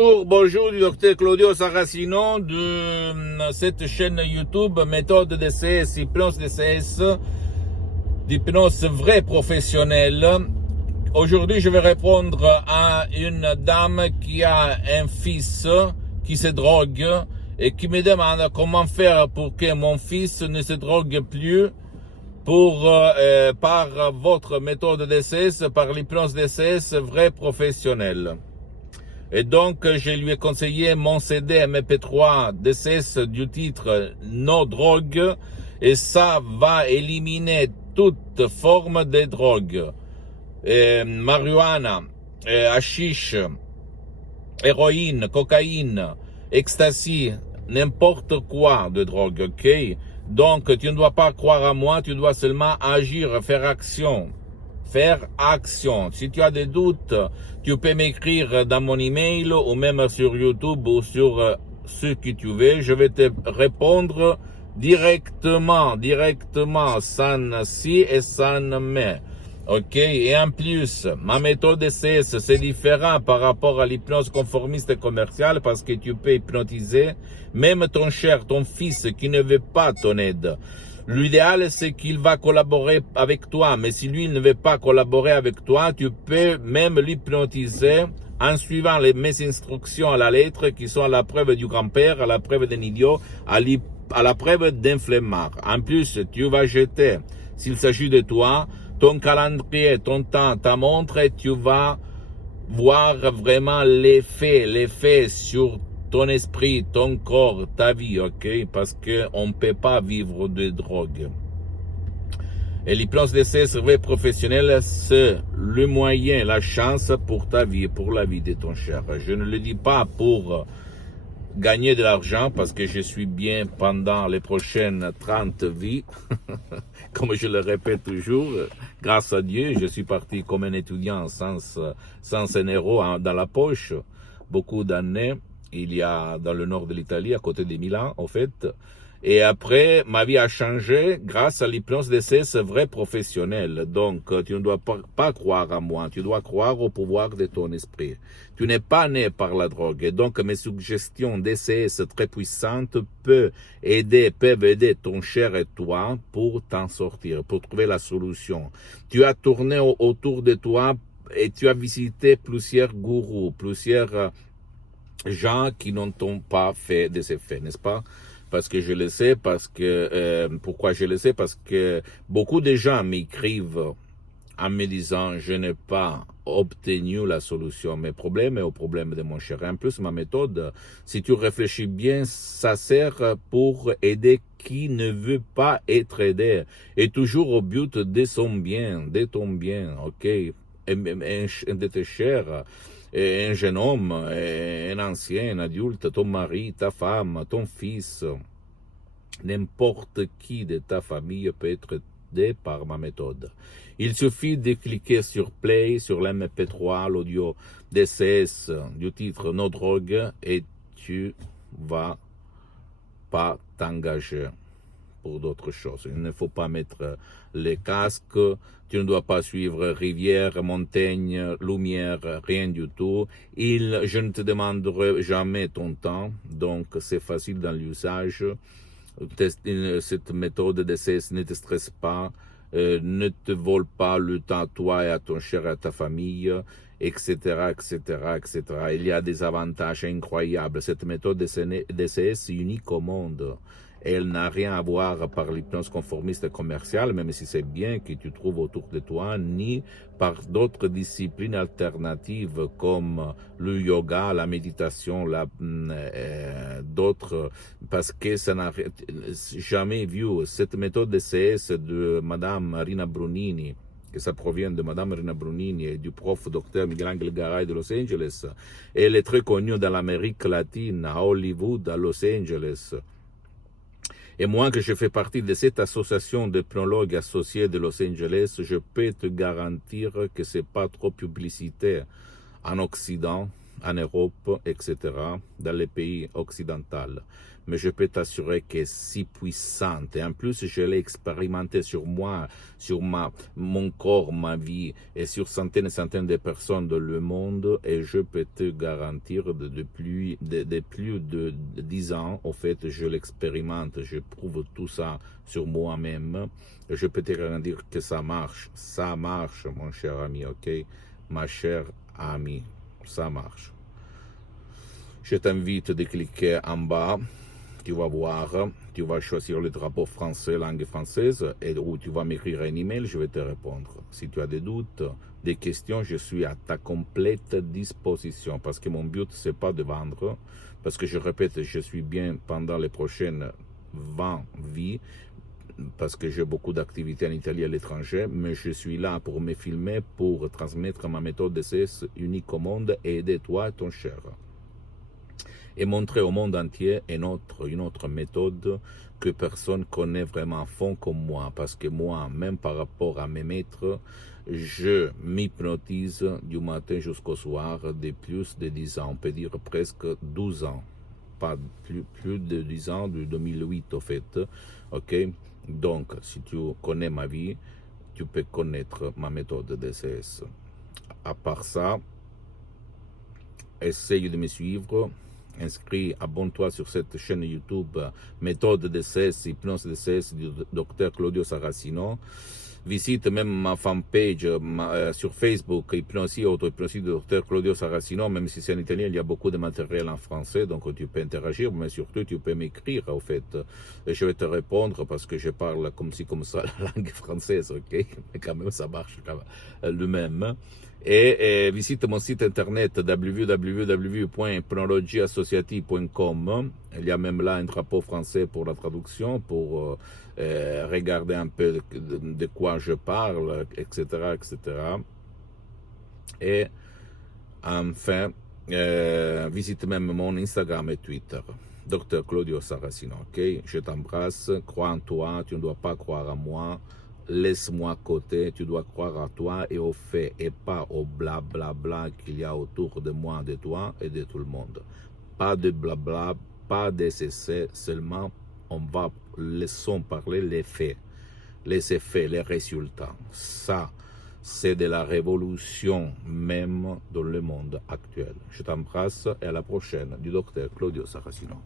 Bonjour, du docteur Claudio Saracino de cette chaîne YouTube Méthode DCS, Hypnose DCS, d'hypnose vraie professionnelle. Aujourd'hui, je vais répondre à une dame qui a un fils qui se drogue et qui me demande comment faire pour que mon fils ne se drogue plus par votre méthode DCS, par l'hypnose DCS vraie professionnelle. Et donc, je lui ai conseillé mon CD MP3 DCS du titre No Drogue, et ça va éliminer toute forme de drogue. Marijuana, hashish, héroïne, cocaïne, ecstasy, n'importe quoi de drogue, ok? Donc, tu ne dois pas croire à moi, tu dois seulement agir, faire action. Faire action. Si tu as des doutes, tu peux m'écrire dans mon email ou même sur YouTube ou sur ce que tu veux. Je vais te répondre directement, sans si et sans mais. Ok, et en plus, ma méthode DCS, c'est différent par rapport à l'hypnose conformiste et commerciale parce que tu peux hypnotiser même ton cher, ton fils qui ne veut pas ton aide. L'idéal, c'est qu'il va collaborer avec toi, mais si lui ne veut pas collaborer avec toi, tu peux même l'hypnotiser en suivant mes instructions à la lettre qui sont à la preuve du grand-père, à la preuve d'un idiot, à la preuve d'un flemmard. En plus, tu vas jeter, s'il s'agit de toi, ton calendrier, ton temps, ta montre, et tu vas voir vraiment l'effet sur ton esprit, ton corps, ta vie, ok? Parce que on ne peut pas vivre de drogue. Et l'hypnose d'essai surveille professionnel, c'est le moyen, la chance pour ta vie, pour la vie de ton cher. Je ne le dis pas pour gagner de l'argent parce que je suis bien pendant les prochaines 30 vies. Comme je le répète toujours, grâce à Dieu, je suis parti comme un étudiant sans un euro dans la poche. Beaucoup d'années, il y a dans le nord de l'Italie, à côté de Milan, en fait. Et après, ma vie a changé grâce à l'hypnose d'essai vrai professionnel. Donc, tu ne dois pas croire à moi, tu dois croire au pouvoir de ton esprit. Tu n'es pas né par la drogue. Et donc, mes suggestions d'essai très puissantes peuvent aider ton cher et toi pour t'en sortir, pour trouver la solution. Tu as tourné autour de toi et tu as visité plusieurs gourous, plusieurs gens qui n'ont pas fait des effets, n'est-ce pas? Parce que je le sais, pourquoi je le sais? Parce que beaucoup de gens m'écrivent en me disant je n'ai pas obtenu la solution à mes problèmes et aux problèmes de mon cher. Et en plus, ma méthode, si tu réfléchis bien, ça sert pour aider qui ne veut pas être aidé et toujours au but de son bien, de ton bien, ok? De tes chers. Un jeune homme, un ancien, un adulte, ton mari, ta femme, ton fils, n'importe qui de ta famille peut être aidé par ma méthode. Il suffit de cliquer sur Play, sur l'MP3, l'audio DCS du titre No Drogue et tu vas pas t'engager pour d'autres choses. Il ne faut pas mettre les casques, tu ne dois pas suivre rivière, montagne, lumière, rien du tout. Je ne te demanderai jamais ton temps, donc c'est facile dans l'usage. Cette méthode d'essai ne te stresse pas, ne te vole pas le temps à toi et à ton cher et à ta famille, etc., etc., etc. Il y a des avantages incroyables. Cette méthode d'essai est unique au monde. Elle n'a rien à voir par l'hypnose conformiste commerciale, même si c'est bien que tu trouves autour de toi, ni par d'autres disciplines alternatives comme le yoga, la méditation, d'autres, parce que ça n'a jamais vu. Cette méthode d'essai de Madame Rina Brunini, que ça provient de Madame Rina Brunini et du prof Dr Miguel Garay de Los Angeles. Elle est très connue dans l'Amérique latine, à Hollywood, à Los Angeles. Et moi, que je fais partie de cette association de pneumologues associés de Los Angeles, je peux te garantir que c'est pas trop publicité en Occident, en Europe, etc., dans les pays occidentaux. Mais je peux t'assurer qu'elle est si puissante. Et en plus, je l'ai expérimenté sur moi, sur mon corps, ma vie, et sur centaines et centaines de personnes dans le monde. Et je peux te garantir, de plus de 10 ans, au fait, je l'expérimente, je prouve tout ça sur moi-même. Et je peux te garantir que ça marche, mon cher ami, ok? Ma chère amie, ça marche. Je t'invite de cliquer en bas, tu vas voir, tu vas choisir le drapeau français, langue française, et où tu vas m'écrire un email, je vais te répondre. Si tu as des doutes, des questions, je suis à ta complète disposition, parce que mon but, c'est pas de vendre, parce que je répète, je suis bien pendant les prochaines 20 vies, parce que j'ai beaucoup d'activités en Italie et à l'étranger, mais je suis là pour me filmer, pour transmettre ma méthode DCS unique au monde et aider toi, ton cher. Et montrer au monde entier une autre méthode que personne connaît vraiment à fond comme moi. Parce que moi, même par rapport à mes maîtres, je m'hypnotise du matin jusqu'au soir de plus de 10 ans, on peut dire presque 12 ans. Pas plus de 10 ans, de 2008 au fait. Ok? Donc, si tu connais ma vie, tu peux connaître ma méthode DCS. À part ça, essaye de me suivre. Inscris, abonne-toi sur cette chaîne YouTube Méthode DCS, Hypnose DCS du Dr Claudio Saracino. Visite même ma fanpage sur Facebook, Hypnosie, Auto-Hypnosie du Dr Claudio Saracino, même si c'est en italien, il y a beaucoup de matériel en français, donc tu peux interagir, mais surtout tu peux m'écrire, au fait. Et je vais te répondre parce que je parle comme ça la langue française, ok? Mais quand même, ça marche le même. Et visite mon site internet www.hypnologieassociative.com. Il y a même là un drapeau français pour la traduction, pour regarder un peu de quoi je parle, etc., etc. Et enfin, visite même mon Instagram et Twitter, Dr Claudio Saracino, ok? Je t'embrasse, crois en toi, tu ne dois pas croire en moi. Laisse-moi à côté, tu dois croire à toi et aux faits et pas au blablabla qu'il y a autour de moi, de toi et de tout le monde. Pas de blabla, pas d'essais, seulement laissons parler les faits, les effets, les résultats. Ça, c'est de la révolution même dans le monde actuel. Je t'embrasse et à la prochaine du docteur Claudio Saracino.